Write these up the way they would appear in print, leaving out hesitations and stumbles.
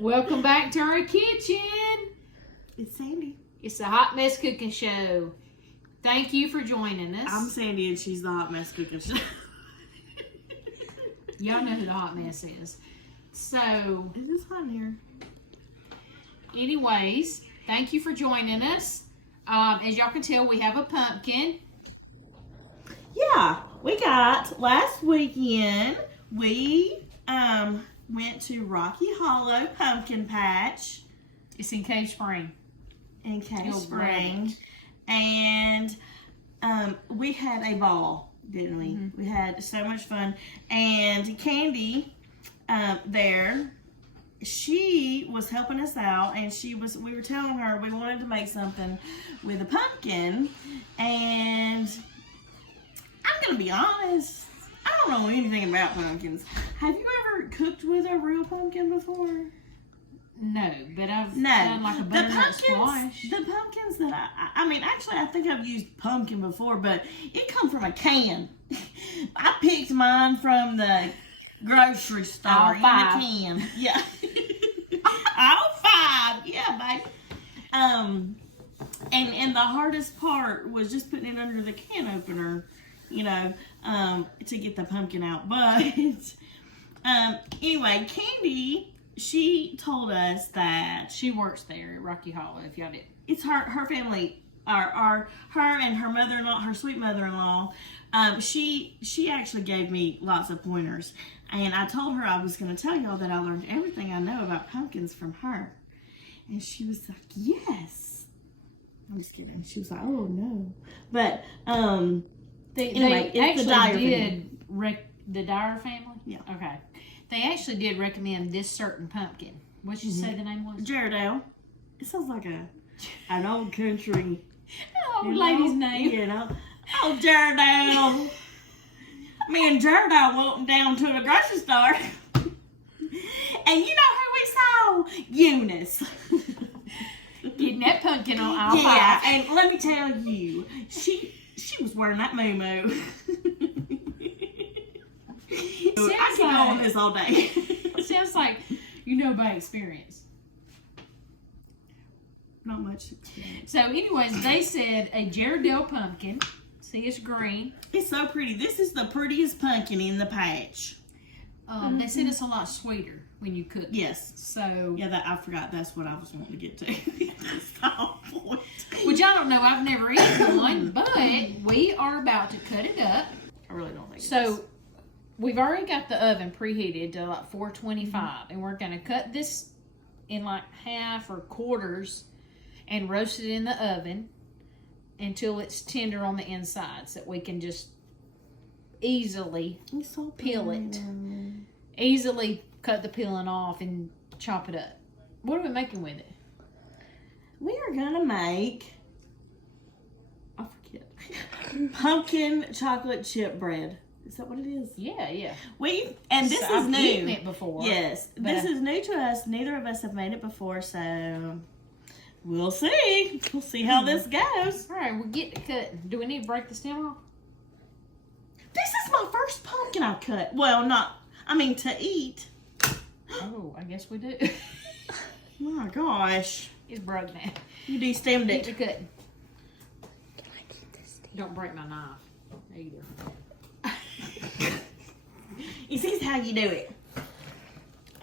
Welcome back to our kitchen. It's Sandy. It's the Hot Mess Cooking Show. Thank you for joining us. I'm Sandy and she's the Hot Mess Cooking Show. Y'all know who the Hot Mess is. So, Is this hot in here? anyways, thank you for joining us. As y'all can tell, we have a pumpkin. Yeah, we got last weekend. We went to Rocky Hollow Pumpkin Patch It's in Cave Spring. in Cave Oh, Spring, and we had a ball, didn't we? Mm-hmm. We had so much fun. And Kandie, there, she was helping us out, and we were telling her we wanted to make something with a pumpkin, and I'm gonna be honest, I don't know anything about pumpkins. Have you ever cooked with a real pumpkin before? No, but I've done like a butternut squash. The pumpkins that I mean, actually, I think I've used pumpkin before, but it come from a can. I picked mine from the grocery store All in five. a can. Yeah. All five. Yeah, babe. And the hardest part was just putting it under the can opener, to get the pumpkin out. But anyway, Kandie, she told us that She works there at Rocky Hollow, if y'all did. it's her family, her and her mother-in-law, her sweet mother-in-law. She actually gave me lots of pointers, and I told her I was going to tell y'all that I learned everything I know about pumpkins from her, and she was like, "Yes." I'm just kidding. She was like, "Oh no," but anyway, They it's the Dyer family. the Dyer family? Yeah. Okay. They actually did recommend this certain pumpkin. What'd you say the name was? Jaredale. It sounds like an old country Oh, lady's name. Oh, Jaredale. Me and Jaredale went down to the grocery store. And you know who we saw? Eunice. Getting that pumpkin on aisle Yeah, 5. and let me tell you, she was wearing that moo-moo. I could go on this all day. It sounds like you know by experience. Not much experience. So, anyways, they said a Jaredale pumpkin. See, it's green. It's so pretty. This is the prettiest pumpkin in the patch. They said it's a lot sweeter when you cook it. Yes. So, Yeah, I forgot. That's what I was wanting to get to. That's the whole point. which I don't know. I've never eaten one, but we are about to cut it up. I really don't think So, we've already got the oven preheated to like 425, and we're going to cut this in like half or quarters and roast it in the oven until it's tender on the inside so that we can just easily it's so peel it. Easily cut the peeling off and chop it up. What are we making with it? We are gonna make, I forget, pumpkin chocolate chip bread. Is that what it is? Yeah. This So is I've new. eaten it before. Yes, but this is new to us. Neither of us have made it before, so we'll see. We'll see how this goes. All right, we'll get to cutting. Do we need to break the stem off? This is my first pumpkin I've cut. Well, to eat. Oh, I guess we do. My gosh. It's broke now. You destemmed Get to it. cutting. Don't break my knife either. You see how you do it.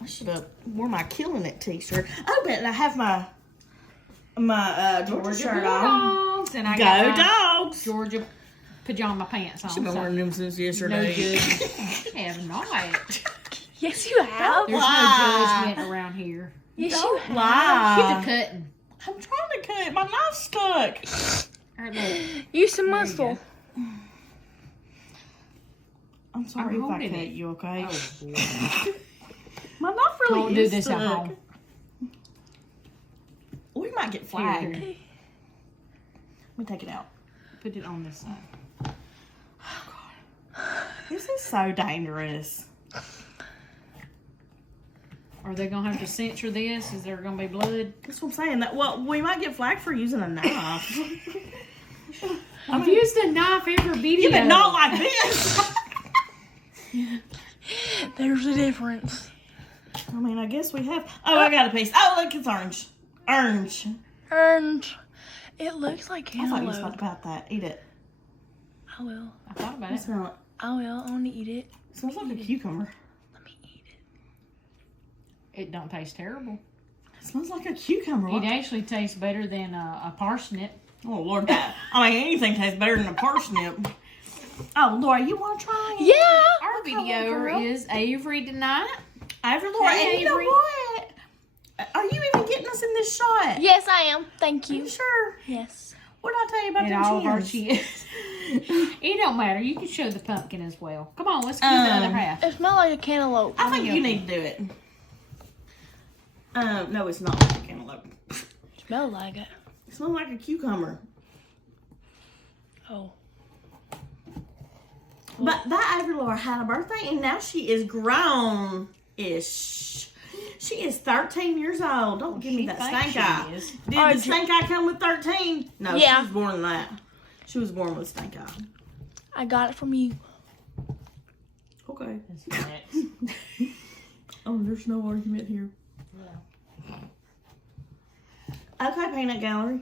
I should have wore my Killing It t-shirt. Oh, but I have my Georgia shirt on. Bulldogs, and I Go got my dogs! Georgia pajama pants on. She's been so wearing them since no yesterday. judgment. I have not. Yes, you have. There's Lie. no judgment around here. Yes, you Don't have. lie. Get to cutting. I'm trying to cut. My knife's stuck. All right, look. Use some There you muscle. go. I'm sorry I'm if I holding cut it. you, okay? Oh, boy. My knife really Don't is do this stuck. at home. We might get flagged. Here. Let me take it out. Put it on this side. This is so dangerous. Are they gonna have to censor this? Is there gonna be blood? That's what I'm saying. We might get flagged for using a knife. I've used a knife every video. Yeah, but not like this. There's a difference. mean, I guess we have. Oh, I got a piece. Oh, look, it's orange. Orange. Orange. It looks like I thought you was cantaloupe. about that. Eat it. I will. I thought about You it. smell it. I will. I want to eat it. It smells like a cucumber. Let me eat it. It don't taste terrible. It smells like a cucumber. It actually tastes better than a parsnip. Oh, Lord, that. I mean, anything tastes better than a parsnip. Oh, Laura, you want to try it? Yeah. Our videoer is Avery tonight. Avery, Laura, Hey, and you know Avery. what? Are you even getting us in this shot? Yes, I am. Thank Are you. you sure? Yes. What did I tell you about And them all of our chins? chins. It don't matter. You can show the pumpkin as well. Come on, let's do the other half. It smells like a cantaloupe. I think you need to do it. No, it's not like a cantaloupe. Smells like it. It smells like a cucumber. Oh. But that Avery Laura had a birthday, and now she is grown-ish. She is 13 years old. Don't give me She that thinks stank eye. she is. Did the stank eye come with 13? No, she Yeah. was born with that. She was born with stank eye. I got it from you. Okay. That's next. Oh, there's no argument here. Okay, Peanut Gallery.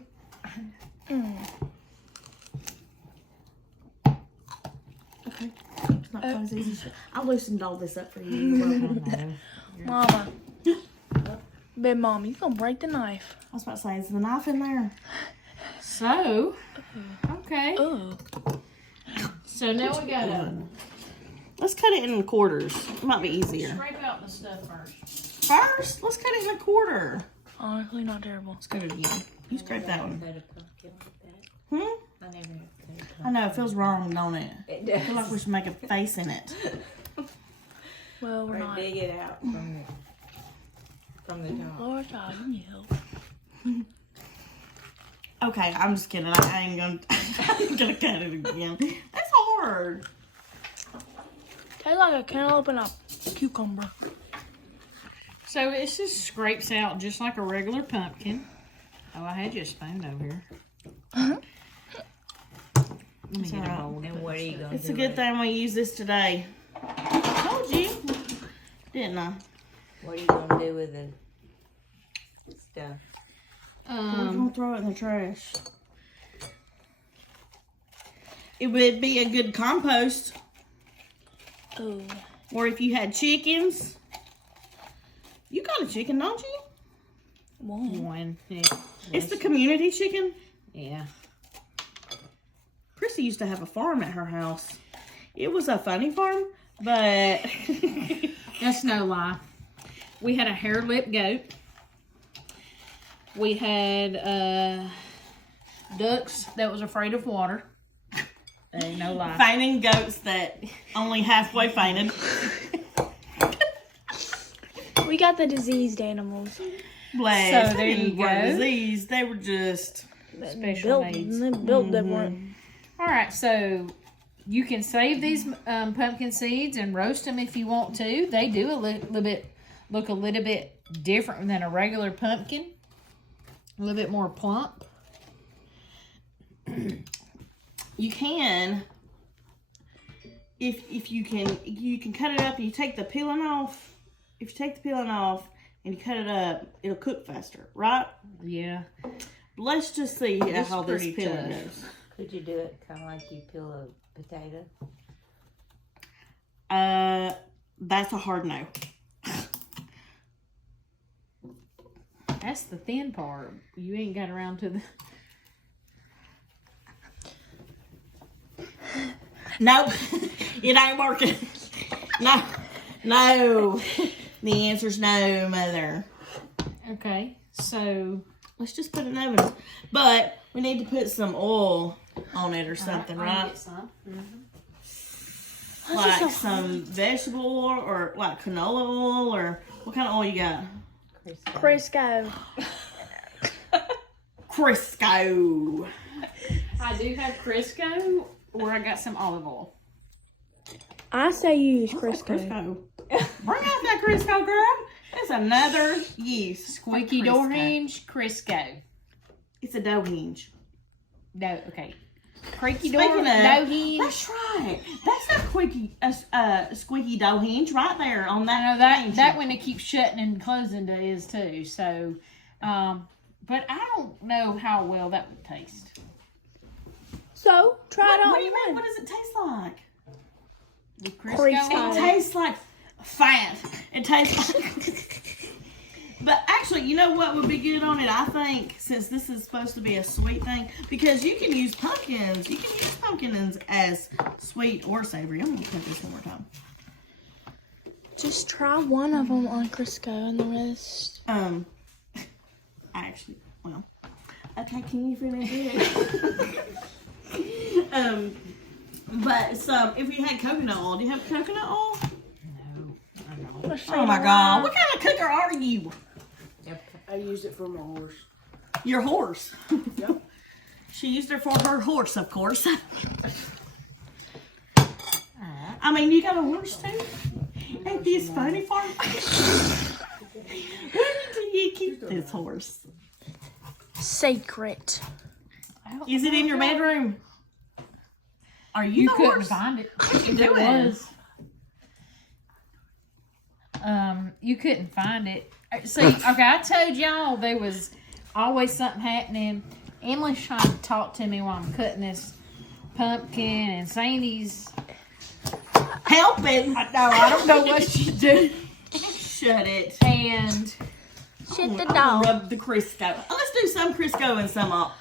Okay. It's not quite as easy as I loosened all this up for you. You're welcome. Mama. Big Mom, you gonna break the knife. I was about to say, is the knife in there? So, okay. Oh. So now we gotta Let's cut it in quarters. It might be easier. scrape out the stuff first. First, let's cut it in a quarter. Honestly, not terrible. Let's cut it again. You scrape that one. Cut a pumpkin like that. Hmm? I never have cut a I know, it feels wrong, don't it? It I feel like we does. should make a face in it. Well, we're Or not. dig it out from the top. Lord God, you need help. Okay, I'm just kidding. I ain't gonna, I ain't gonna cut it again. That's hard. Tastes like a cantaloupe and a cucumber. So it just scrapes out just like a regular pumpkin. Oh, I had you a spoon over here. Let me get a alright. bowl. And what are you gonna It's do? a good with- thing we used this today. I told you, didn't I? What are you gonna do with the stuff? We're gonna throw it in the trash. It would be a good compost, Oh. or if you had chickens. You got a chicken, don't you? One. Yeah. It's the community chicken. Yeah. Chrissy used to have a farm at her house. It was a funny farm, but That's no lie. We had a hair lip goat. We had ducks that was afraid of water. Ain't no lie. fainting goats that only halfway fainted. We got the diseased animals. Bless. So They there you didn't weren't go. diseased. They were just Special built, needs. They built different. All right, so you can save these pumpkin seeds and roast them if you want to. They do look a little bit different than a regular pumpkin. A little bit more plump. you can if you can cut it up and you take the peeling off. If you take the peeling off and you cut it up, it'll cook faster, right? Yeah. Let's just see It's how this pretty peeling tough. goes. Could you do it kind of like you peel a potato? That's a hard no. That's the thin part. You ain't got around to the... Nope, it ain't working. No. The answer's no, Mother. Okay, so... Let's just put it in the oven. But we need to put some oil on it or something, I'll right? get some. Like some vegetable oil or like canola oil or what kind of oil you got? Crisco. Crisco. I do have Crisco, or I got some olive oil. I say you use Crisco. Crisco. Bring out that Crisco, girl. It's another use. Squeaky for door Crisco. hinge, Crisco. It's a dough hinge. No, okay. Creaky door, Speaking of, no hinge. that's right. That's a squeaky door hinge right there on that. I know that one it keeps shutting and closing is too. So, but I don't know how well that would taste. So, try it on. What do you mean? What does it taste like? With Crisco. It tastes like fat. It tastes like... But actually, you know what would be good on it, I think, since this is supposed to be a sweet thing, because you can use pumpkins. You can use pumpkins as sweet or savory. I'm going to put this one more time. Just try one of them on Crisco and the rest. Well, okay, can you finish it? But so, if you had coconut oil, do you have coconut oil? No, I don't. Oh my God, what kind of cooker are you? I used it for my horse. Your horse. Yep. She used it for her horse, of course. I mean, you got a horse too? Ain't this funny for me? Where do you keep this horse? Secret. Is it in your bedroom? Are you You the couldn't horse? find it. What are you If it doing? was. You couldn't find it. See, okay, I told y'all there was always something happening. Emily's trying to talk to me while I'm cutting this pumpkin, and Sandy's. Helping. No, I don't know what she's doing. Shut it. And Shit the I'm gonna dog. rub the Crisco. Let's do some Crisco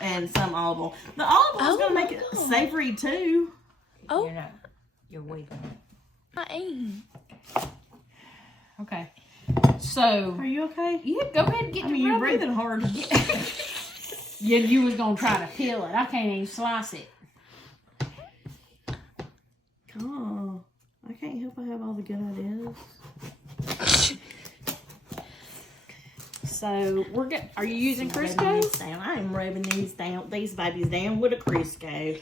and some olive. The olive oil's gonna make it savory too. Oh, You're not. You're weak. I ain't. okay, so Are you okay? yeah, go ahead and get. I to mean, you're rubbing. breathing hard. Yeah, you was gonna try to peel it. I can't even slice it. Oh, I can't help I have all the good ideas. So we're good. Are you using Rubbing Crisco? these down. I am rubbing these babies down with a Crisco.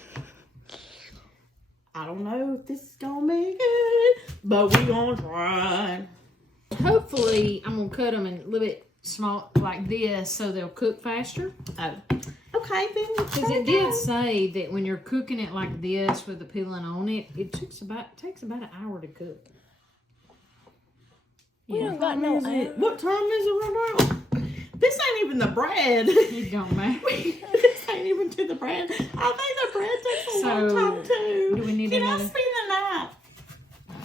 I don't know if this is gonna be good, but we gonna try. Hopefully, I'm gonna cut them in a little bit small like this so they'll cook faster. Oh, okay then. Because it did say that when you're cooking it like this with the peeling on it, it takes about an hour to cook. We don't got no egg. What time is it right now? This ain't even the bread. It don't matter. This ain't even to the bread. I think the bread takes a long So, time too. do we need Can another- I spend the night?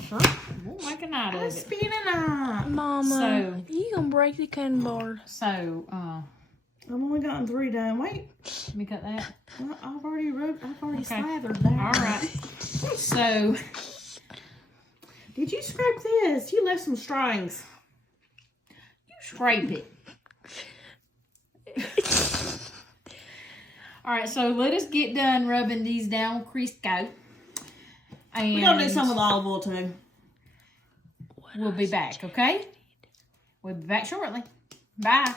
Sure. We'll make a night I of it. spend the night. Mama, So- you gonna break the cutting board. So, I've only gotten 3 done. Wait, let me cut that. I've already Okay. slathered that. All right. So, Did you scrape this? You left some strings. scrape it. All right, so let us get done rubbing these down with Crisco. And We're gonna do some with olive oil too. we'll be back, okay? We'll be back shortly. Bye.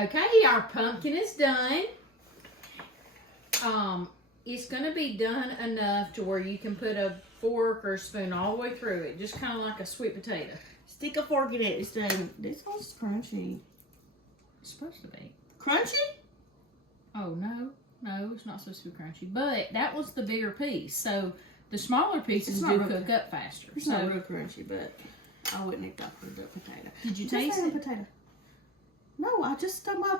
Okay, our pumpkin is done. It's gonna be done enough to where you can put a fork or a spoon all the way through it, just kind of like a sweet potato. Stick a fork in it. It's done. This one's crunchy. It's supposed to be. Crunchy? Oh no, it's not supposed to be crunchy. But that was the bigger piece, so the smaller pieces It's do not real- cook up faster. It's So not real crunchy, but I wouldn't have got the potato. did you Just taste saying it? potato. No, I just stuck my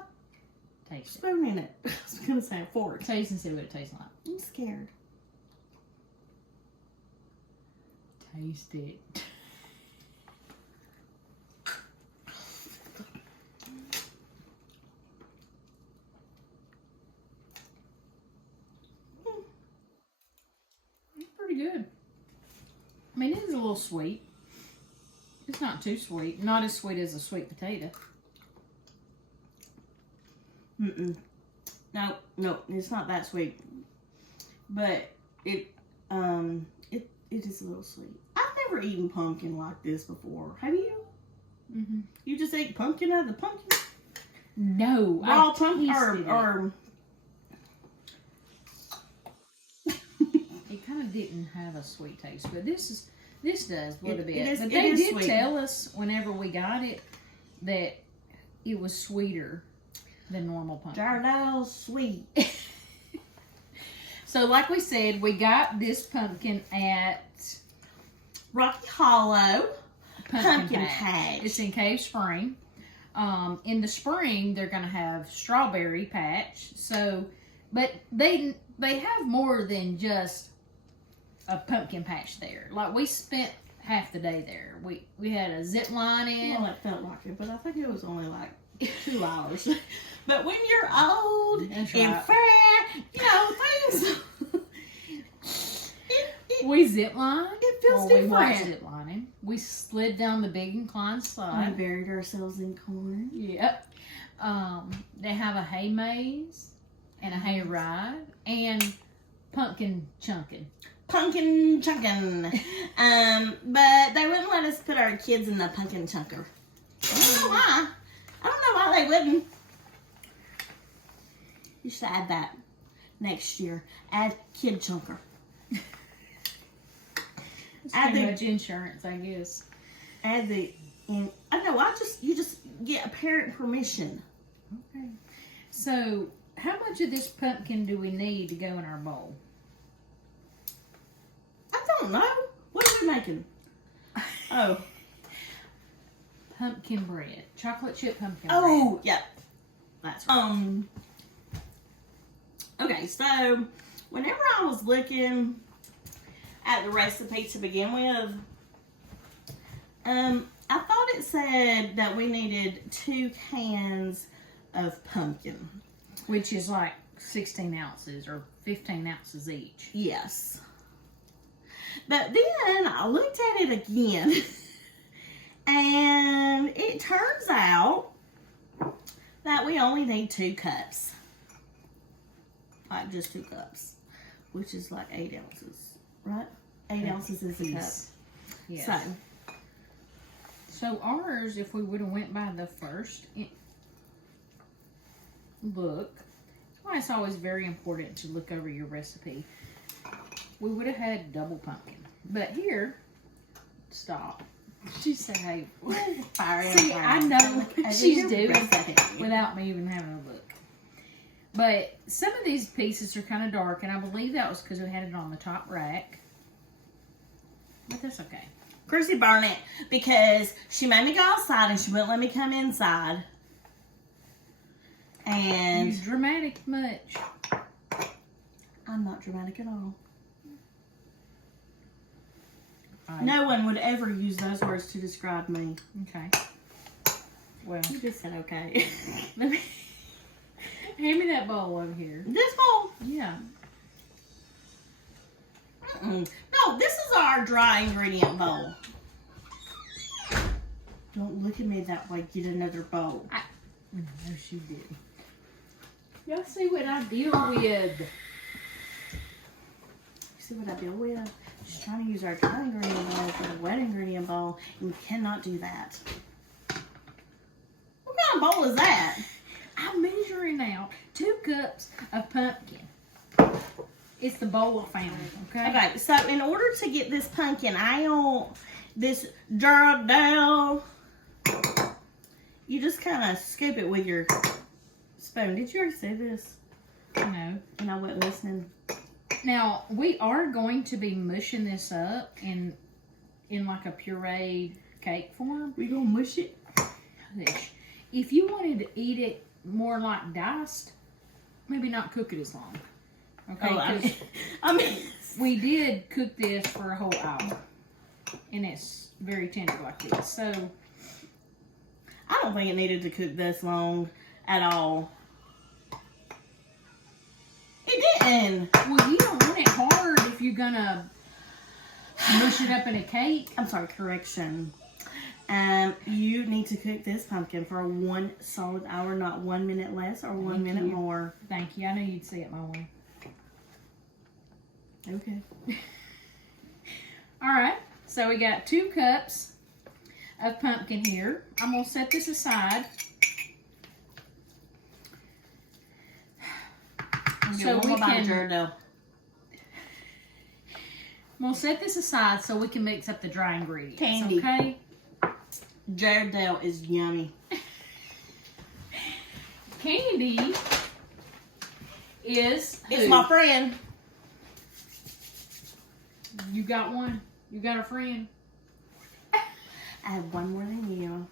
Taste it. spoon in it. I was gonna say a fork. Taste and see what it tastes like. I'm scared. Taste it. It's pretty good. I mean, it is a little sweet. It's not too sweet. Not as sweet as a sweet potato. No, it's not that sweet. But it is a little sweet. I've never eaten pumpkin like this before. Have you? Mm-hmm. You just ate pumpkin out of the pumpkin? No, Raw I pumpkin tasted it. or It kind of didn't have a sweet taste, but this does a little It bit. is- But it they is did sweet. tell us whenever we got it that it was sweeter than normal pumpkin. Jardel sweet. So like we said, we got this pumpkin at Rocky Hollow Pumpkin Patch. Patch. It's in Cave Spring. In the spring, they're going to have Strawberry Patch. So, but they have more than just a pumpkin patch there. Like, we spent half the day there. We had a zip line in. Well, it felt like it, but I think it was only like 2 hours. But when you're old That's and right. fair, you know, things. We zip lined. It feels We watched different. zip lining. We slid down the big inclined We slide. buried ourselves in corn. Yep. They have a hay maze and a hay ride and pumpkin chunking. Pumpkin chunkin'. But they wouldn't let us put our kids in the pumpkin chunker. I don't know why. I don't know why they wouldn't. You should add that next year. Add kid chunker. It's Add too the- much insurance, I guess. Add the. I know. You just get a parent permission. Okay. So, how much of this pumpkin do we need to go in our bowl? I don't know. What are we making? Oh. Pumpkin bread. Chocolate chip pumpkin bread. Oh, yep. That's right. Okay, so whenever I was looking at the recipe to begin with, I thought it said that we needed 2 cans of pumpkin. Which is like 16 ounces or 15 ounces each. Yes. But then I looked at it again, and it turns out that we only need 2 cups. Like just 2 cups, which is like 8 ounces, right? 8 ounces is a cup. Yes. Yes. So ours, if we would have went by the first look, that's why it's always very important to look over your recipe. We would have had double pumpkin. But here, stop. She said, hey, see, I know what she's doing without me even having a look. But some of these pieces are kind of dark, and I believe that was because we had it on the top rack. But that's okay. Chrissy Barnett, because she made me go outside and she wouldn't let me come inside. And You dramatic much. I'm not dramatic at all. Right. No one would ever use those words to describe me. Okay. Well, You just said okay. let me hand me that bowl over here. This bowl? Yeah. No, this is our dry ingredient bowl. Don't look at me that way. Get another bowl. No, she did. Y'all see what I deal with. You see what I deal with? Just trying to use our dry ingredient bowl for the wet ingredient bowl, and you cannot do that. What kind of bowl is that? I'm measuring out 2 cups of pumpkin. It's the bowl I found, okay? Okay, so in order to get this pumpkin ale, this down, you just kind of scoop it with your spoon. Did you already say this? No. And I wasn't listening. Now, we are going to be mushing this up in like a pureed cake form. We gonna mush it? If you wanted to eat it more like diced, maybe not cook it as long. Okay, Oh, 'cause I mean, we did cook this for a whole hour, and it's very tender like this. So I don't think it needed to cook this long at all. It didn't. well, you don't want it hard if you're gonna mush it up in a cake. I'm sorry, correction. You need to cook this pumpkin for 1 solid hour, not 1 minute less or 1 minute you. more. Thank you. I knew you'd see it my way. Okay. All right. So we got 2 cups of pumpkin here. I'm gonna set this aside. So we can. I'm gonna set this aside so we can mix up the dry ingredients. Kandie. Okay. Jardel is yummy. Kandie is It's who? my friend. You got one? You got a friend? I have one more than you.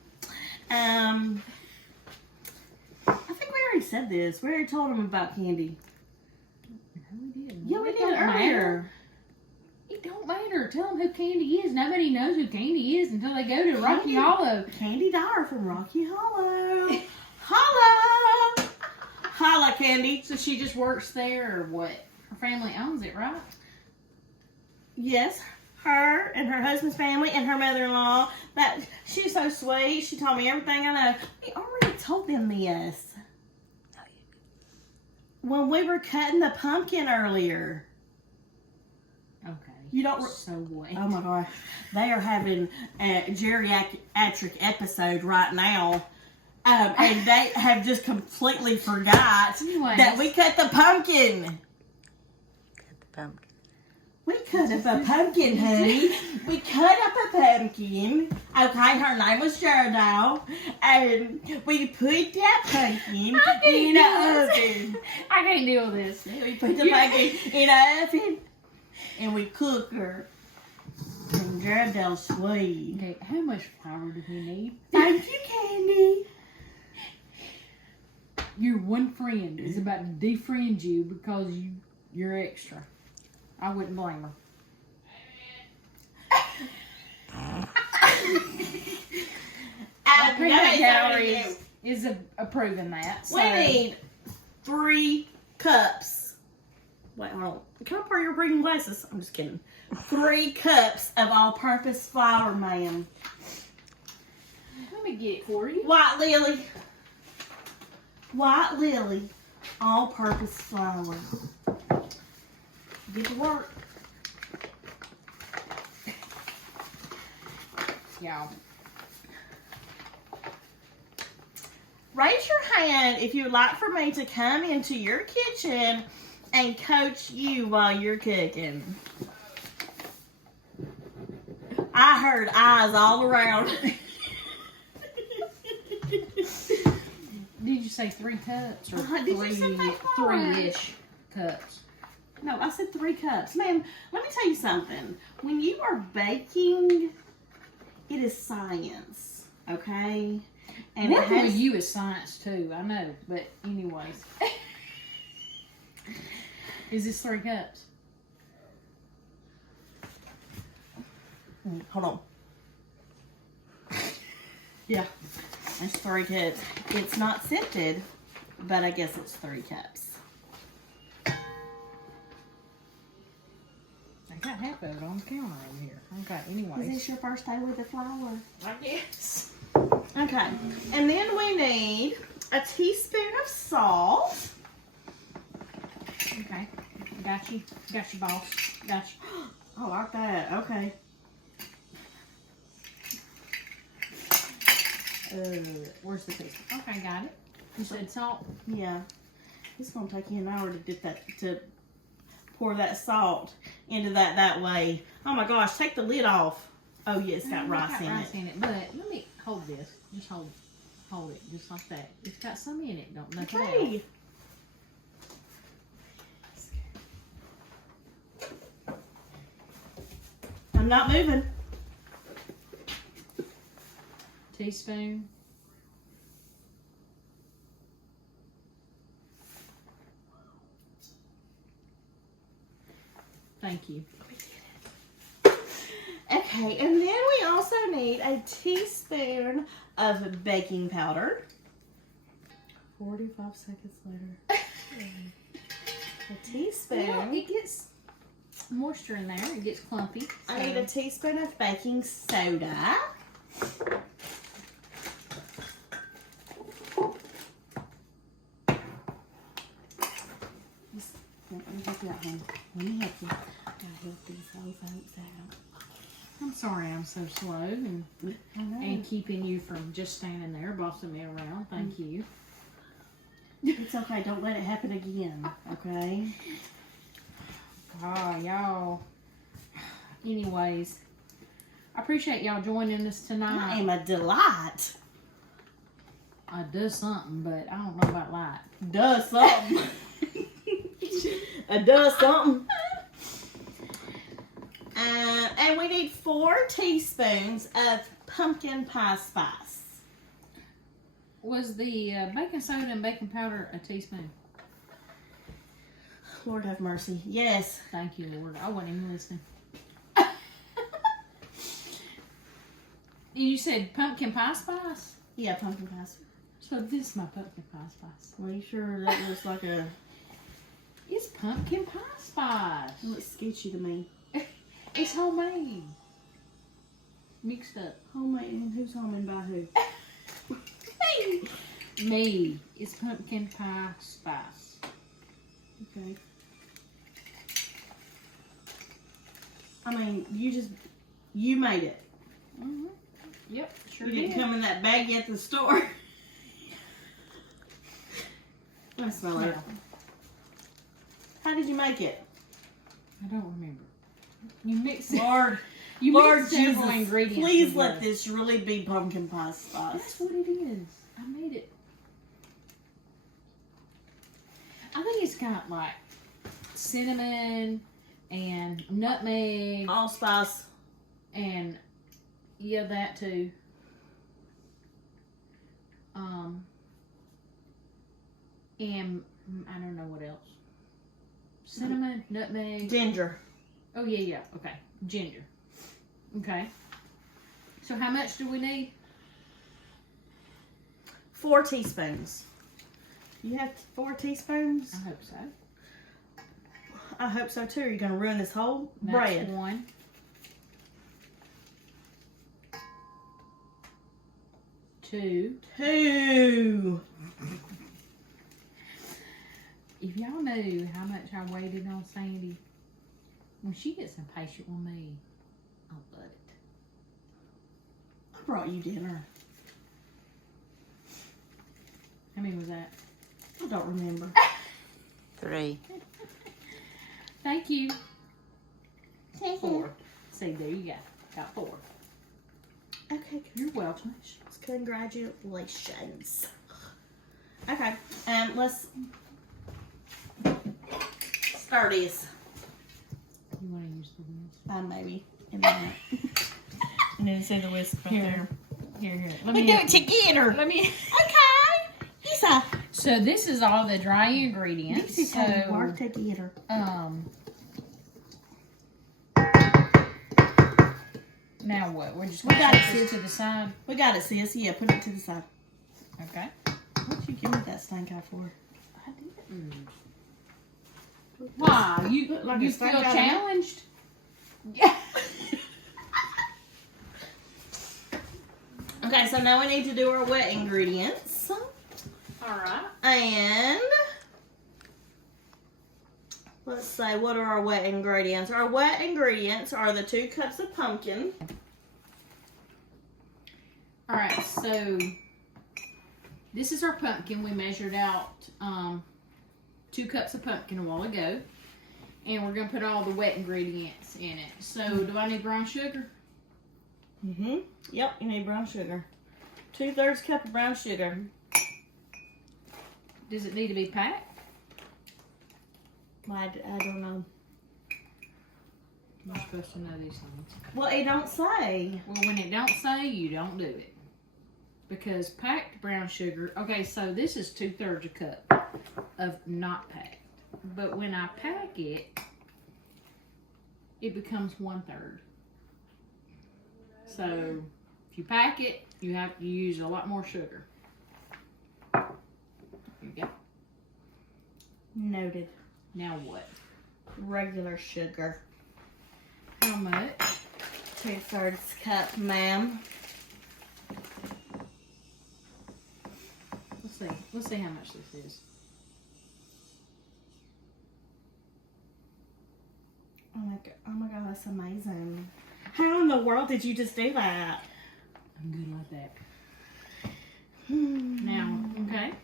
I think we already said this. We already told him about Kandie. No, we didn't. Yeah, we It did don't earlier. matter. It don't matter. Tell them who Kandie is. Nobody knows who Kandie is until they go to Rocky Hollow. Kandie Dyer from Rocky Hollow. Holla! Holla, Kandie. So she just works there, or what? Her family owns it, right? Yes, her and her husband's family and her mother-in-law. That she's so sweet. She told me everything I know. We already told them this when we were cutting the pumpkin earlier. Okay. You don't. So what? Oh my gosh, they are having a geriatric episode right now. And they have just completely forgot Anyways. that we cut the pumpkin. Cut the pumpkin. We cut up a pumpkin, honey. We cut up a pumpkin. Okay, her name was Geraldine. And we put that pumpkin in the oven. I can't deal with this. We put the pumpkin in the oven. And we cook her. And Geraldine's sweet. Okay, how much flour do we need? Thank you, Kandie. Your one friend is about to defriend you because you're extra. I wouldn't blame her. Peanut gallery is approving that. So. We need 3 cups. Wait, hold on. Can I borrow your reading glasses? I'm just kidding. 3 cups of all-purpose flour, ma'am. Let me get it for you. White Lily. White Lily. All-purpose flour. Get to work. Y'all. Raise your hand if you'd like for me to come into your kitchen and coach you while you're cooking. I heard eyes all around. Did you say 3 cups or Did you say that far? 3-ish cups? No, I said 3 cups. Man, let me tell you something. When you are baking, it is science, okay? And Working with you is science too, I know. But anyways. Is this 3 cups? Hold on. Yeah, it's 3 cups. It's not sifted, but I guess it's 3 cups. I got half of it on the counter over here. Okay, Is anyways. this your first day with the flour? I guess. Okay, and then we need a teaspoon of salt. Okay. Got you. Got you, boss. Got you. I like that. Okay. Where's the teaspoon? Okay, got it. You said salt. Yeah. It's gonna take you an hour to get that, to pour that salt into that way. Oh my gosh, take the lid off. Oh yeah, it's got rice in it. But let me hold this. Just hold it just like that. It's got some in it. Don't knock it out. Okay. I'm not moving. Teaspoon. Thank you. Okay, and then we also need a teaspoon of baking powder. 45 seconds later. A teaspoon. Well, it gets moisture in there. It gets clumpy. I need a teaspoon of baking soda. Let me help you out, honey. Let me help you. Gotta help these whole folks out. I'm sorry I'm so slow and keeping you from just standing there bossing me around. Thank you. It's okay. Don't let it happen again. Okay? Ah, y'all. Anyways, I appreciate y'all joining us I tonight. am a delight. I do something, but I don't know about light. Does something. Does something. And we need 4 teaspoons of pumpkin pie spice. Was the baking soda and baking powder a teaspoon? Lord have mercy. Yes. Thank you, Lord. I wasn't even listening. You said pumpkin pie spice? Yeah, pumpkin pie spice. So this is my pumpkin pie spice. Are you sure that looks like a... It's pumpkin pie spice. It looks sketchy to me. It's homemade. Mixed up. Homemade, and who's homemade by who? Me. It's pumpkin pie spice. Okay. I mean, you made it. Mm-hmm. Yep, sure You did. didn't come in that bag at the store. I smell it. Yeah. How did you make it? I don't remember. You mixed it. Lord, You Lord mixed several Jesus, ingredients. please together. let this really be pumpkin pie spice. That's what it is. I made it. I think it's got like cinnamon and nutmeg Allspice. and yeah, that too. And I don't know what else. Cinnamon, nutmeg. Ginger. Oh yeah. Okay, ginger. Okay. So how much do we need? 4 teaspoons. You have 4 teaspoons? I hope so. I hope so too. You're going to ruin this whole That's bread. 1. 2. 2. If y'all knew how much I waited on Sandy, when she gets impatient with me, I'll butt it. I brought you dinner. How many was that? I don't remember. 3. Thank you. 4. See, there you go. Got 4. Okay, You're welcome. congratulations. Okay, let's start this. You want to use the whisk? Maybe in a minute. And then see the whisk right there. Here. We do it together. Let me. Okay. Lisa. So this is all the dry ingredients. This is how we So, work together. Now what? We're just We going to gotta put this see- to the side. We got it, sis. Yeah, put it to the side. Okay. What'd you give me that stank eye for? I didn't. Why? You Look like you a stank feel eye. challenged? Yeah. Okay, so now we need to do our wet ingredients. All right. And let's say, what are our wet ingredients? Our wet ingredients are the 2 cups of pumpkin. All right. So this is our pumpkin. We measured out 2 cups of pumpkin a while ago, and we're gonna put all the wet ingredients in it. So do I need brown sugar? Mm-hmm. Yep, you need brown sugar. 2/3 cup of brown sugar. Does it need to be packed? I don't know. You're supposed to know these things. Well, it don't say. Well, when it don't say, you don't do it. Because packed brown sugar, okay, so this is 2/3 a cup of not packed. But when I pack it, it becomes 1/3. So if you pack it, you have to use a lot more sugar. There you go. Noted. Now what? Regular sugar. How much? 2/3 cup, ma'am. Let's see. Let's see how much this is. Oh my god, that's amazing. How in the world did you just do that? I'm good like that. Now, okay.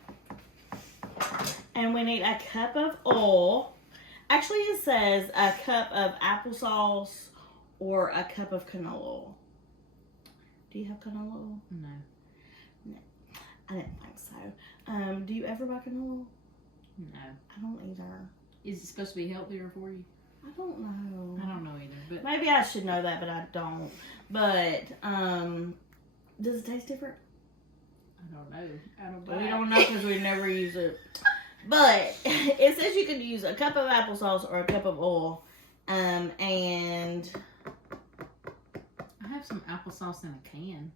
And we need a cup of oil. Actually, it says a cup of applesauce or a cup of canola oil. Do you have canola oil? No. I didn't think so. Do you ever buy canola oil? No. I don't either. Is it supposed to be healthier for you? I don't know. I don't know either, but Maybe I should know that, but I don't. But does it taste different? I don't know. I don't We know. don't know because we never use it. But it says you can use a cup of applesauce or a cup of oil, and I have some applesauce in a can.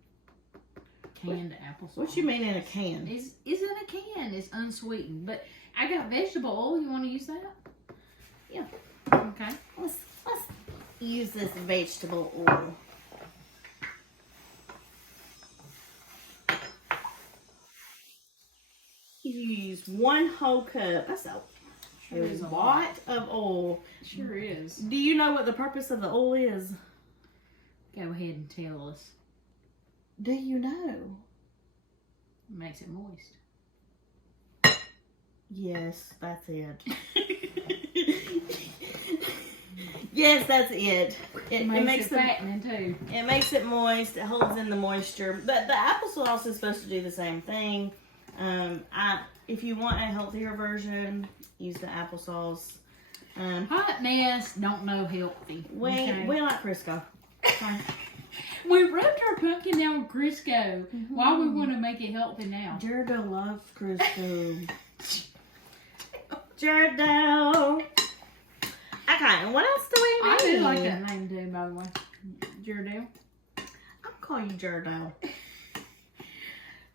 Canned applesauce. what you mean in a can? Is in a can. It's unsweetened, but I got vegetable oil. You want to use that? Yeah. Okay. Let's use this vegetable oil. You use 1 whole cup. That's a Sure is a lot of oil. Sure is. Do you know what the purpose of the oil is? Go ahead and tell us. Do you know? It makes it moist. Yes, that's it. Yes, that's it. It makes it fattening too. It makes it moist. It holds in the moisture. But the applesauce is supposed to do the same thing. If you want a healthier version, use the applesauce. Hot mess don't know healthy. We like Crisco. Okay. We rubbed our pumpkin down with Crisco. Why we want to make it healthy now? Jaredo loves Crisco. Jaredo. Okay, and what else do we I need? do like that name too, by the way. Jaredale. I'll call you Jaredo.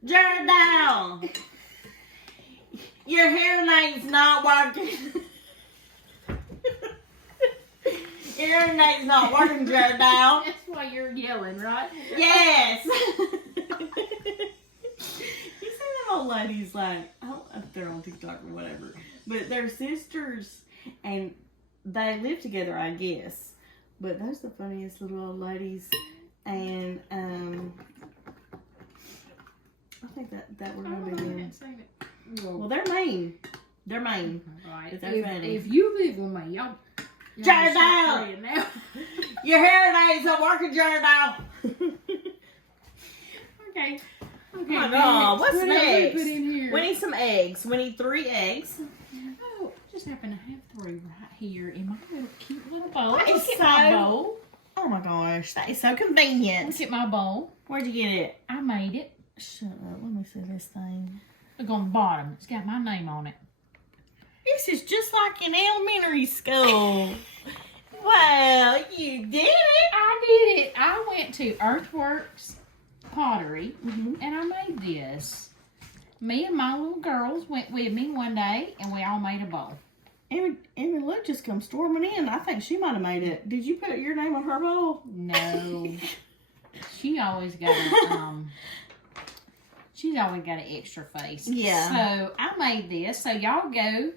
Jaredo! Your hair name's not working. Your hair name's not working, Jaredo. That's why you're yelling, right? Yes! You see them old ladies, like, I don't know if they're on TikTok or whatever, but they're sisters and they live together, I guess. But those are the funniest little old ladies. And I think that we're gonna be doing. Well, they're mean. They're mean. Right. But they're funny. If you live with me, y'all Jaredo! start praying now. Your hair aids are working, Jaredo. Okay. Oh my God, what's what else next? we put in here? We need some eggs. We need 3 eggs. Oh, I just happen to have 3 right here in my little cute little bowl. That Look is at my so- bowl. Oh my gosh, that is so convenient. Look at my bowl. Where'd you get it? I made it. Shut up, let me see this thing. Look on the bottom. It's got my name on it. This is just like in elementary school. Well, you did it. I did it. I went to Earthworks Pottery Mm-hmm. and I made this. Me and my little girls went with me one day and we all made a bowl. Emmy Lou just come storming in. I think she might have made it. Did you put your name on her bowl? No. She always got she's always got an extra face. Yeah. So I made this. So y'all go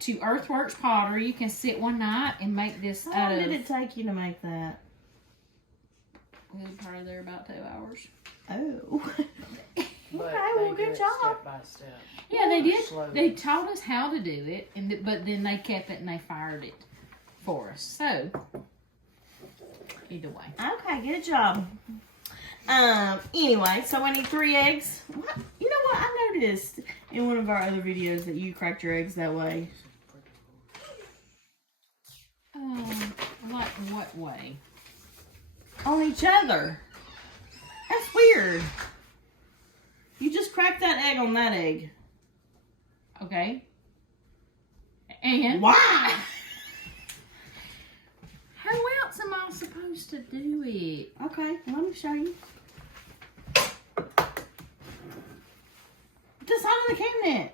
to Earthworks Pottery. You can sit one night and make this How out long of... did it take you to make that? We were probably there about 2 hours. Oh. But Okay, they well, do good it job. Step by step. Yeah, they did. Slowly. They taught us how to do it, but then they kept it and they fired it for us. So, either way. Okay, good job. Anyway, so we need 3 eggs. What? You know what? I noticed in one of our other videos that you cracked your eggs that way. Like what way? On each other. That's weird. You just cracked that egg on that egg. Okay. And Why? how else am I supposed to do it? Okay, let me show you. Just out of the cabinet.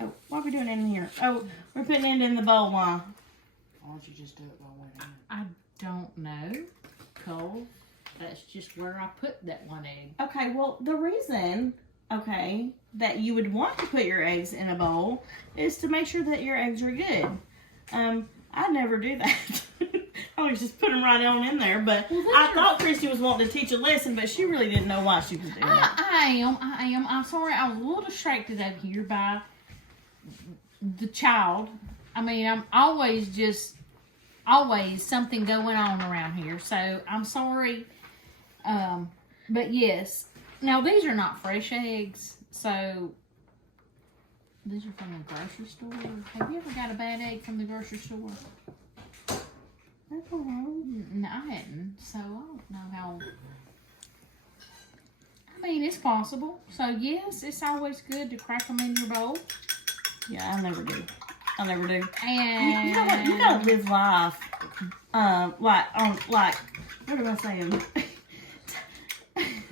Oh, what are we doing in here? Oh, we're putting it in the bowl. Why? Why don't you just do it by way in? I don't know, Cole. That's just where I put that one egg. Okay, well, the reason, okay, that you would want to put your eggs in a bowl is to make sure that your eggs are good. I never do that. I always just put them right on in there, but I thought Christy was wanting to teach a lesson, but she really didn't know why she was doing that. I am. I'm sorry. I was a little distracted out here by the child. I mean, I'm always something going on around here. So I'm sorry. But yes. Now these are not fresh eggs. So these are from the grocery store. Have you ever got a bad egg from the grocery store? That's all right. No, I hadn't, so I don't know how. I mean, it's possible. So yes, it's always good to crack them in your bowl. Yeah, I never do. I never do. And You know what? You gotta live life. What am I saying?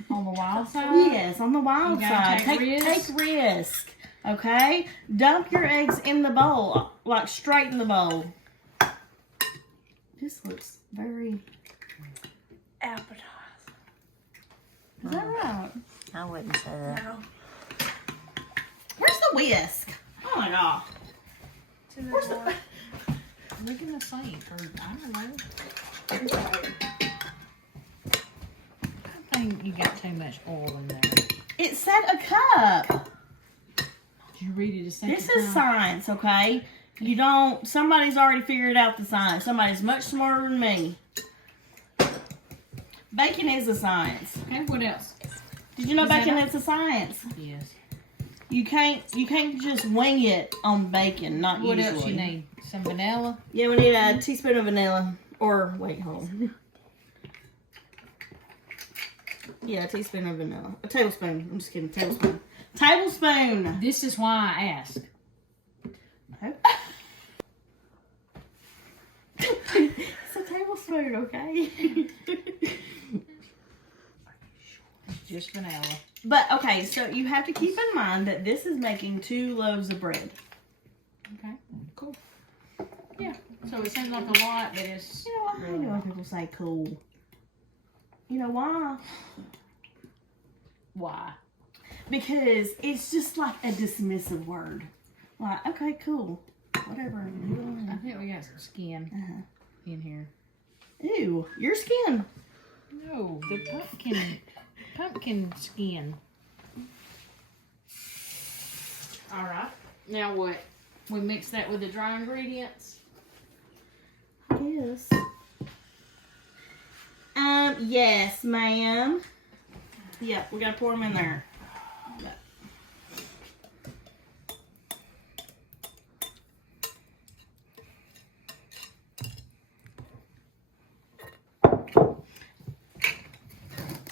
on the wild side. Yes, on the wild You gotta side. Take risk. Okay? Dump your eggs in the bowl. Like straight in the bowl. This looks very Appetizer. Is that right? I wouldn't say that. No. Where's the whisk? Oh my god. Where's the Look in the sink, or I don't know. I think you got too much oil in there. It said a cup. Did you read it a second This is time? science, okay? You don't somebody's already figured out the science. Somebody's much smarter than me. Bacon is a science. Okay, what else? Did you know Is that bacon a- is a science? Yes. You can't just wing it on bacon, not What usually. else you need? Some vanilla? Yeah, we need a teaspoon of vanilla. Or wait, hold on. Yeah, a teaspoon of vanilla. A tablespoon. I'm just kidding. Tablespoon. Tablespoon. This is why I asked. It's a tablespoon, okay? Just vanilla. But okay, so you have to keep in mind that this is making 2 loaves of bread. Okay, cool. Yeah, so it seems like a lot, but it's... You know what? I know when people say cool. You know why? Why? Because it's just like a dismissive word. Like, okay, cool. Whatever. I think we got some skin in here. Ew, your skin. No, the pumpkin skin. All right. Now what? We mix that with the dry ingredients. Yes. Yes, ma'am. Yeah, we gotta pour them in there.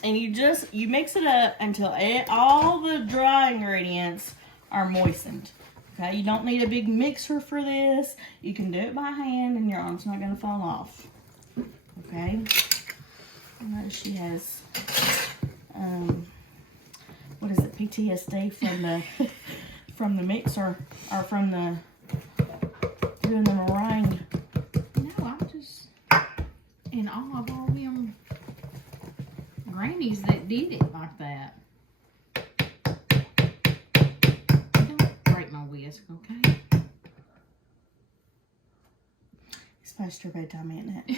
And you mix it up until all the dry ingredients are moistened. Okay, you don't need a big mixer for this. You can do it by hand and your arm's not gonna fall off. Okay. I know she has what is it, PTSD from the mixer or from the doing the meringue. No, I'm just in awe of all them grannies that did it like that. Don't break my whisk, okay? It's past your bedtime, isn't it?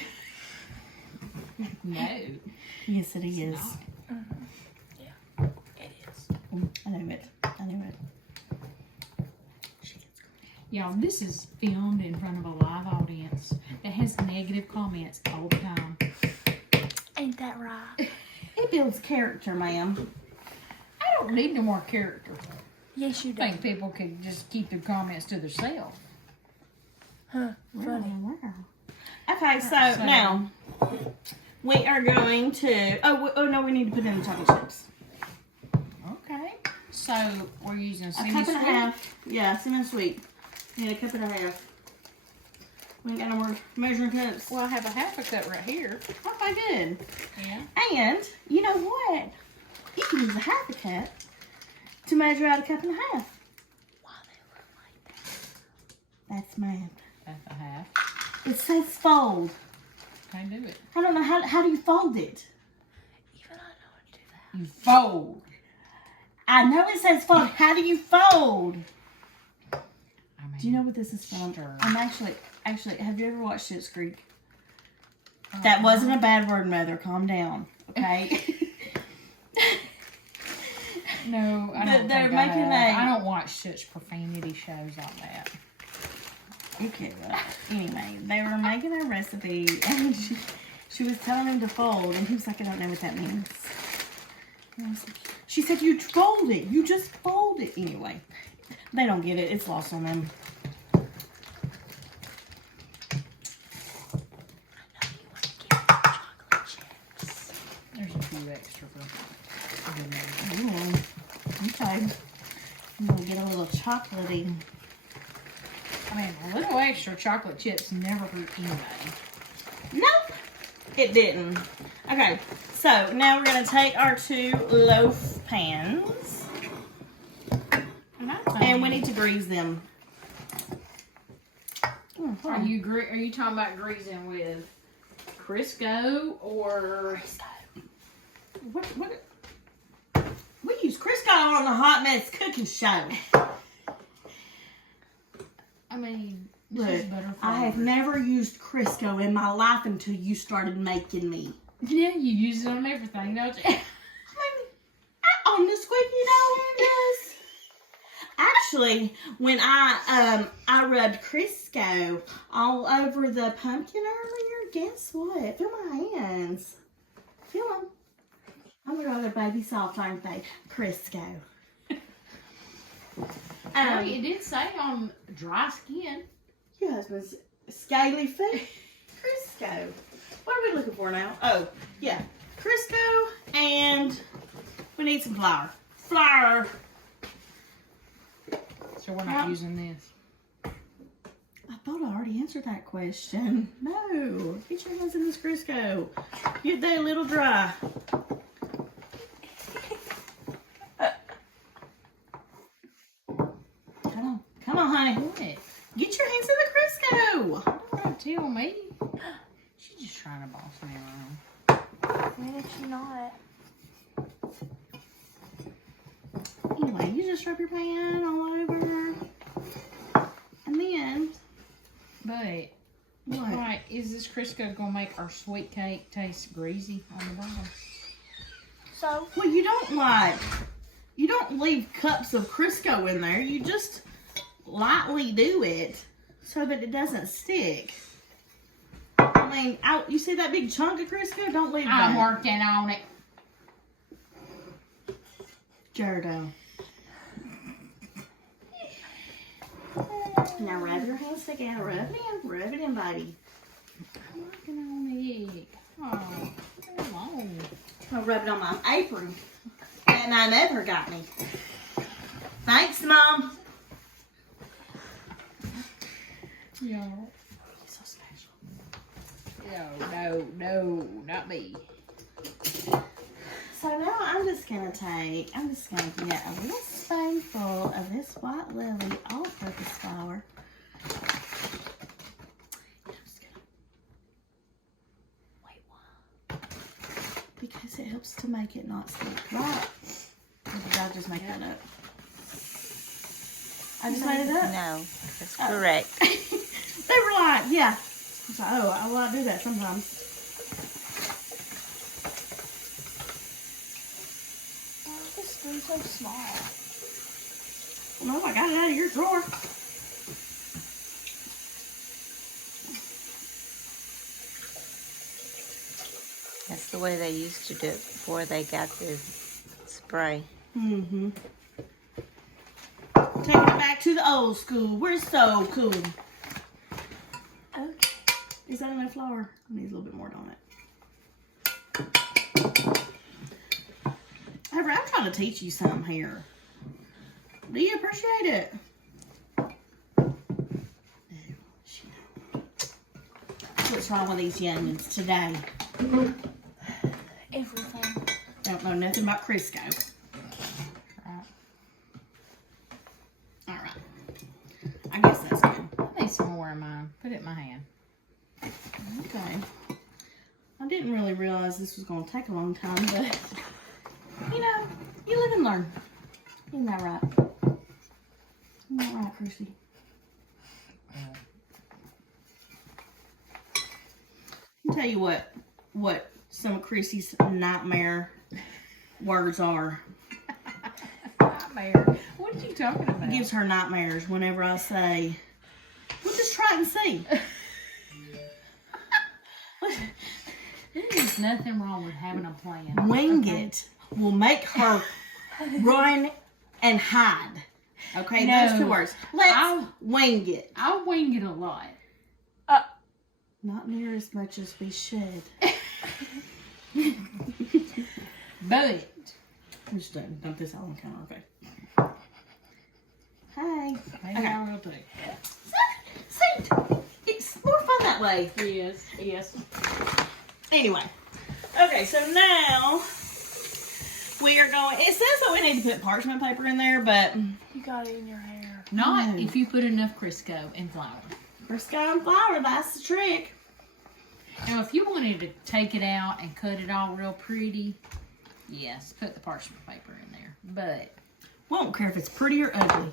No. Yes, it It's is. not. Yeah, it is. I knew it. I knew it. Y'all, this is filmed in front of a live audience that has negative comments all the time. Ain't that right? It builds character, ma'am. I don't need no more character. Yes, you I do. think people could just keep their comments to themselves. Huh? Funny. Wow. Okay, so now we are going to. Oh no, we need to put in the chocolate chips. Okay. So we're using A semi cup and a half. Yeah, semi-sweet. Need a cup and a half. We ain't got no more measuring cups. Well, I have a half a cup right here. Okay, good. Yeah. And you know what? You can use a half a cup to measure out a cup and a half. Why they look like that? That's math. That's a half. It says fold. Can't do it. I don't know how do you fold it? Even I know how to do that. You fold. I know it says fold. How do you fold? I mean, Do you know what this is from? Stir. I'm actually. Have you ever watched Schitt's Creek? That wasn't a bad word, Mother. Calm down, okay? No, I don't. They're think making I have. a- I don't watch such profanity shows like that. Okay, well, anyway, they were making a recipe, and she was telling him to fold, and he was like, I don't know what that means. And I was like, she said, you fold it. You just fold it. Anyway, they don't get it. It's lost on them. I'm gonna get a little chocolatey. I mean, a little extra chocolate chips never hurt anybody. Nope, it didn't. Okay, so now we're gonna take our 2 loaf pans and we need to grease them. Are you talking about greasing with Crisco or What? We use Crisco on the Hot Mess Cooking Show. I mean, this is Look, better for I have never used Crisco in my life until you started making me. Yeah, you use it on everything, don't you? On the squeaky dough hinges. Actually, when I rubbed Crisco all over the pumpkin earlier, guess what? Feel my hands. Feel them. I'm gonna go baby soft, aren't they? Crisco. It did say on dry skin. Your husband's scaly feet. Crisco. What are we looking for now? Oh, yeah. Crisco, and we need some flour. Flour. So we're not using this. I thought I already answered that question. No. Get your hands in this Crisco. Get that a little dry. Come on, honey. What? Get your hands in the Crisco. Don't tell me. She's just trying to boss me around. When is she not? Anyway, you just rub your pan all over. And then, But, what? like, is this Crisco gonna make our sweet cake taste greasy on the bottom? So, Well, you don't leave cups of Crisco in there. You just lightly do it so that it doesn't stick. I mean, you see that big chunk of Crisco? Don't leave that. I'm working on it. Jordo. Now rub your hands together. Rub it in, buddy. I'm working on it. Oh, come on. I'll rub it on my apron. And I never got me. Thanks, Mom. Yo. You're so special. No, not me. So now I'm just gonna get a little spoonful of this white lily all-purpose flour. I'm just gonna wait a while because it helps to make it not stick, right? Or did I just make that up? I just made it up. No, that's correct. They were like, yeah. I was like, oh, I do that sometimes. this spoon's so small. Well, no, I got it out of your drawer. That's the way they used to do it before they got the spray. Mm-hmm. Taking it back to the old school. We're so cool. Okay. Is that enough flour? I need a little bit more, don't it? However, I'm trying to teach you something here. Do you appreciate it? No, she don't. What's wrong with these youngins today? Everything. Don't know nothing about Crisco. All right. I guess that's good. I need some more of mine. Put it in my hand. Okay. I didn't really realize this was going to take a long time, but, you know, you live and learn. Isn't that right? Isn't that right, Chrissy? I'll tell you what some of Chrissy's nightmare words are. Nightmare. What are you talking about? It gives her nightmares whenever I say, we'll just try it and see. There's nothing wrong with having a plan. Wing it will make her run and hide. Okay, No. those 2 words. Let's wing it. I wing it a lot. Not near as much as we should. But I'm just dump this out on the counter, okay? Hey. Maybe Okay. I will too. See, it's more fun that way. Yes, yes. Anyway. Okay, so now we are going. It says that we need to put parchment paper in there, but You got it in your hair. Not if you put enough Crisco and flour. Crisco and flour, that's the trick. Now, if you wanted to take it out and cut it all real pretty, yes, put the parchment paper in there. But We don't care if it's pretty or ugly.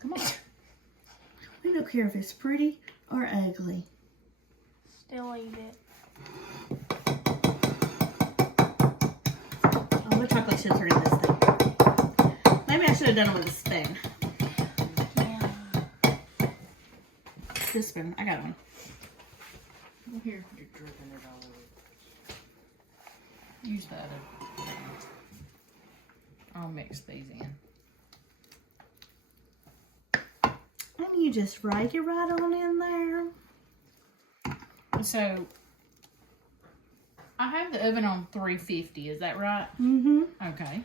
come on. We don't care if it's pretty or ugly. Still eat it. Oh, the chocolate chips are in this thing. Maybe I should have done it with a spoon. Yeah. This spoon, I got one. Here, You're dripping it all over. use the other. I'll mix these in. And you just rake it right on in there. So, I have the oven on 350, is that right? Mm-hmm. Okay.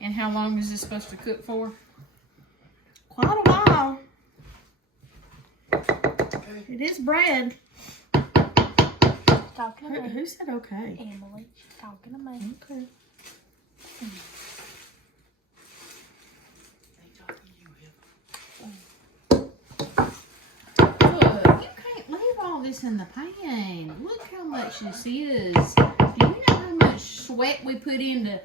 And how long is this supposed to cook for? Quite a while. It is bread. Talking to me. Who said okay? Emily. She's talking to me. Okay. Look, you can't leave all this in the pan. Look how much this is. Do you know how much sweat we put into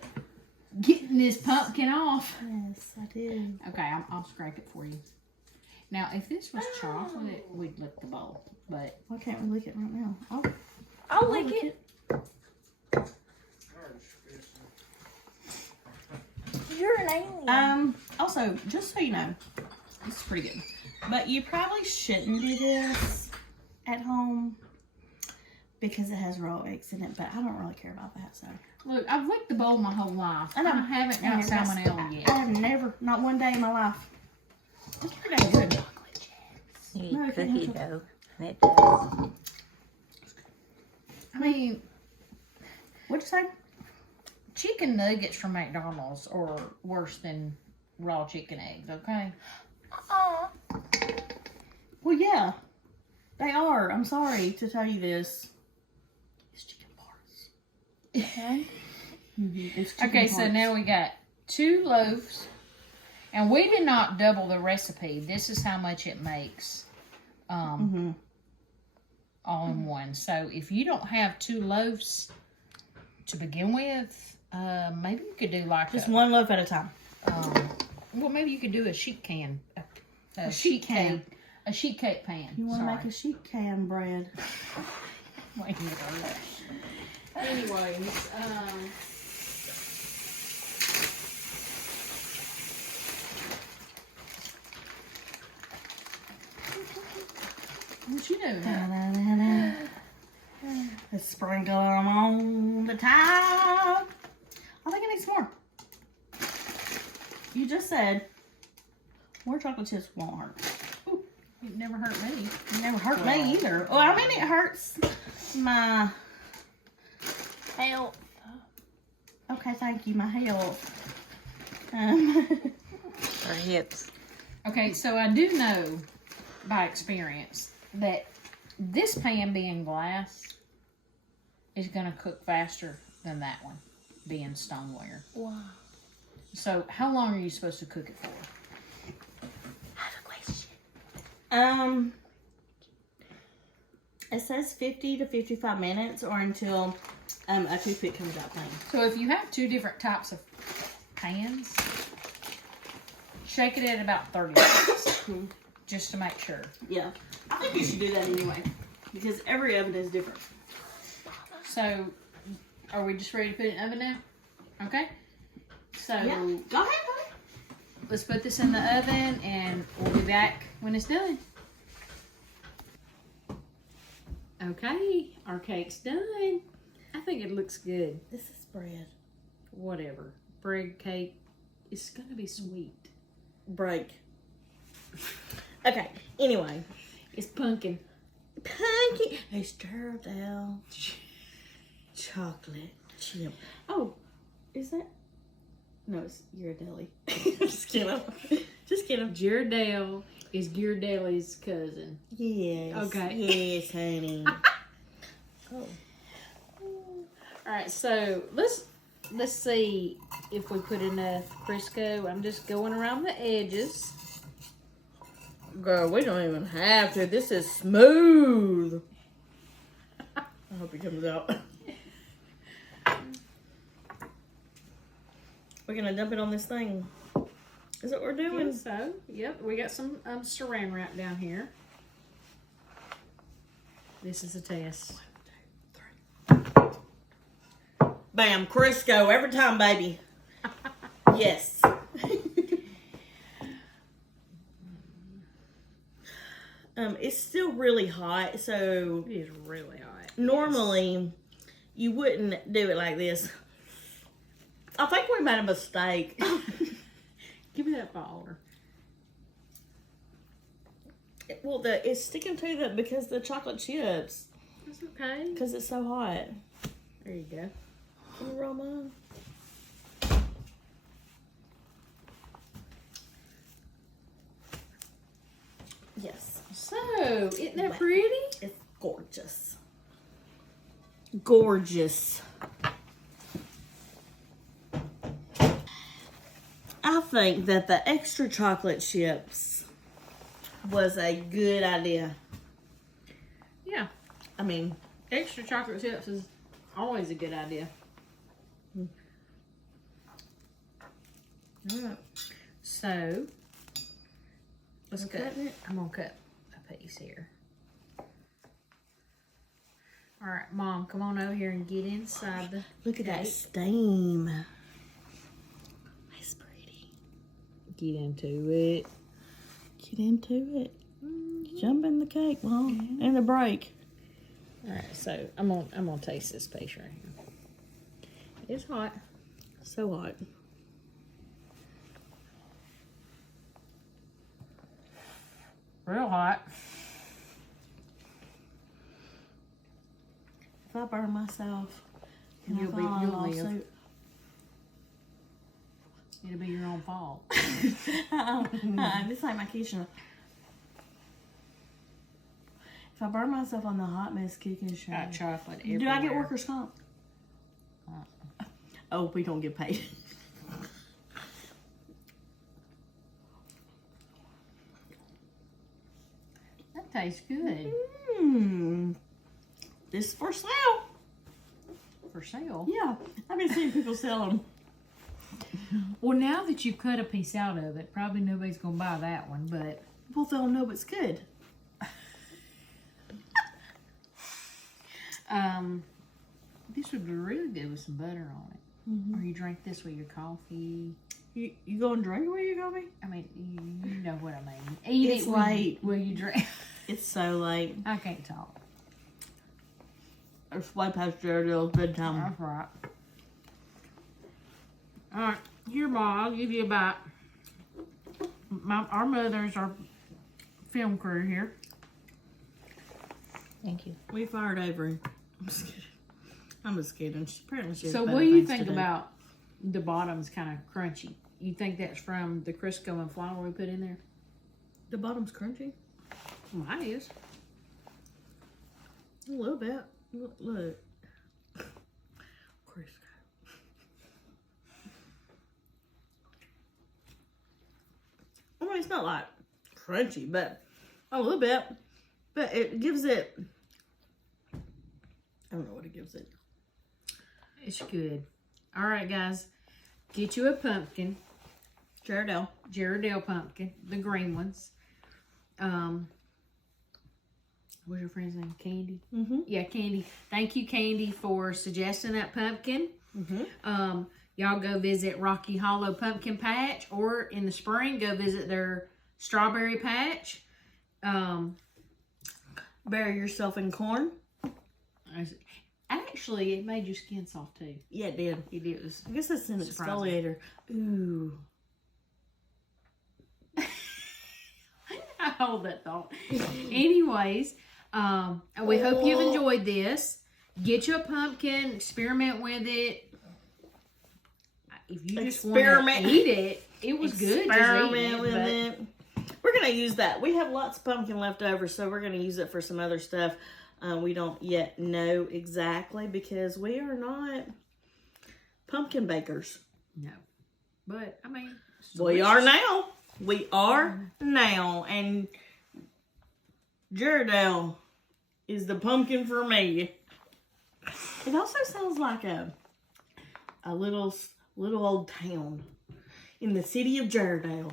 getting this pumpkin off? Yes, I did. Okay, I'll scrape it for you. Now, if this was chocolate, we'd lick the bowl. But Why can't we lick it right now? Oh, I'll lick it. You're an alien. Also, just so you know, this is pretty good. But you probably shouldn't do this at home because it has raw eggs in it. But I don't really care about that. So look, I've licked the bowl my whole life. I know. I haven't got salmonella I yet. have never, not one day in my life. It's pretty dang good. You No, I eat can't cookie have dough. And it does. I mean, What'd you say? chicken nuggets from McDonald's are worse than raw chicken eggs, okay? Well, yeah, they are. I'm sorry to tell you this. It's chicken parts. It's chicken Okay, so parts. now we got 2 loaves. And we did not double the recipe. This is how much it makes all in one. So if you don't have 2 loaves to begin with, maybe you could do like Just one loaf at a time. well, maybe you could do a sheet can. A sheet can. cake. A sheet cake pan. You want to Sorry. make a sheet can bread. Wait a minute. Anyways, what you doing? Let's sprinkle them on the top. I think I need some more. You just said more chocolate chips won't hurt. It never hurt me. It never hurt me either. Well, I mean, it hurts my... Help. Okay, thank you. My health. Or hips. Okay, so I do know by experience that this pan being glass is going to cook faster than that one being stoneware. Wow. So how long are you supposed to cook it for? I have a question. It says 50 to 55 minutes or until a toothpick comes out clean. So if you have 2 different types of pans, shake it at about 30 minutes just to make sure. Yeah. I think you should do that anyway because every oven is different. So are we just ready to put it in the oven now? Okay. So Yeah. Go ahead, honey. let's put this in the oven and we'll be back when it's done. Okay, our cake's done. I think it looks good. This is bread. Whatever. Bread cake. It's gonna be sweet. Break. Okay, anyway. It's pumpkin. Pumpkin. A No, it's Ghirardelli. Just kidding. Just kidding. Ghirardelli is Ghirardelli's cousin. Yes. Okay. Yes, honey. Oh. All right, so let's see if we put enough Crisco. I'm just going around the edges. Girl, we don't even have to. This is smooth. I hope it comes out. We're gonna dump it on this thing. Is that what we're doing? So, yep, we got some saran wrap down here. This is a test. 1, 2, 3. Bam, Crisco every time, baby. Yes. It's still really hot, so It is really hot. normally you wouldn't do it like this. I think we made a mistake. Give me that folder. Well, it's sticking to because the chocolate chips. That's okay. Because it's so hot. There you go. Can you roll mine? Yes. So, isn't that pretty? It's gorgeous. Gorgeous. I think that the extra chocolate chips was a good idea. Yeah. I mean, Extra chocolate chips is always a good idea. alright. So, let's Okay. cut it. I'm going to cut a piece here. All right, Mom, come on over here and get inside the Look at that cake. steam. That's pretty. Get into it. Get into it. Jump in the cake, Mom. And the break. All right, so I'm gonna taste this piece right here. It's hot. So hot. Real hot. If I burn myself, can You'll I file a you'll live. lawsuit? It'll be your own fault. This ain't my kitchen. If I burn myself on the hot mess kitchen show, Got chocolate do I get everywhere. workers' comp? Oh, we don't get paid. That tastes good. Mmm. This is for sale. For sale. Yeah, I've been seeing people sell them. Well, now that you've cut a piece out of it, probably nobody's gonna buy that one, but People don't know it's good. this would be really good with some butter on it. Or you drink this with your coffee. You go and drink it where you go, me? I mean, you know what I mean. Eat It's it late. Will you drink? It's so late. I can't talk. It's way past Ghirardelli's bedtime. That's right. All right, here, Ma. I'll give you a bite. Our mother's our film crew here. Thank you. We fired Avery. I'm just kidding. I'm just kidding. Apparently she has So, better what do you things to think do. about the bottom's kind of crunchy? You think that's from the Crisco and flour we put in there? The bottom's crunchy? Mine is. A little bit. Look. Crisco. I mean, it's not like crunchy, but a little bit. But it gives it. I don't know what it gives it. It's good. All right, guys. Get you a pumpkin. Ghirardelli pumpkin. The green ones. What's your friend's name? Kandie? Mm-hmm. Yeah, Kandie. Thank you, Kandie, for suggesting that pumpkin. Mm-hmm. Y'all go visit Rocky Hollow Pumpkin Patch, or in the spring, go visit their strawberry patch. Bury yourself in corn. Actually, it made your skin soft too. Yeah, it did. It was I guess it's an surprising. exfoliator. Ooh. I hold that thought. Anyways, we hope you've enjoyed this. Get you a pumpkin, experiment with it. if you just Experiment. want to eat it, it was good. Experiment with but it. We're gonna use that. We have lots of pumpkin left over, so we're gonna use it for some other stuff. We don't yet know exactly because we are not pumpkin bakers. No, but I mean, it's We are delicious. now. We are now, and Jaredale is the pumpkin for me. It also sounds like a little old town in the city of Jaredale.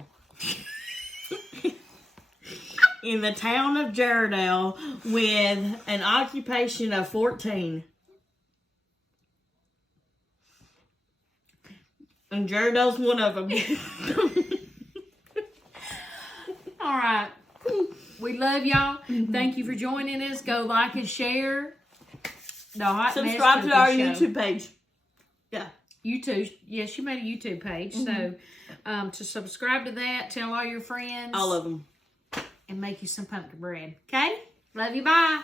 In the town of Jaredale with an occupation of 14. And Jaredale's one of them. All right. We love y'all. Thank you for joining us. Go like and share the Hot Mess Subscribe to Cooking our Show. YouTube page. Yeah. YouTube. Yeah, she made a YouTube page. So to subscribe to that, tell all your friends. All of them. And make you some pumpkin bread. Okay? Love you. Bye.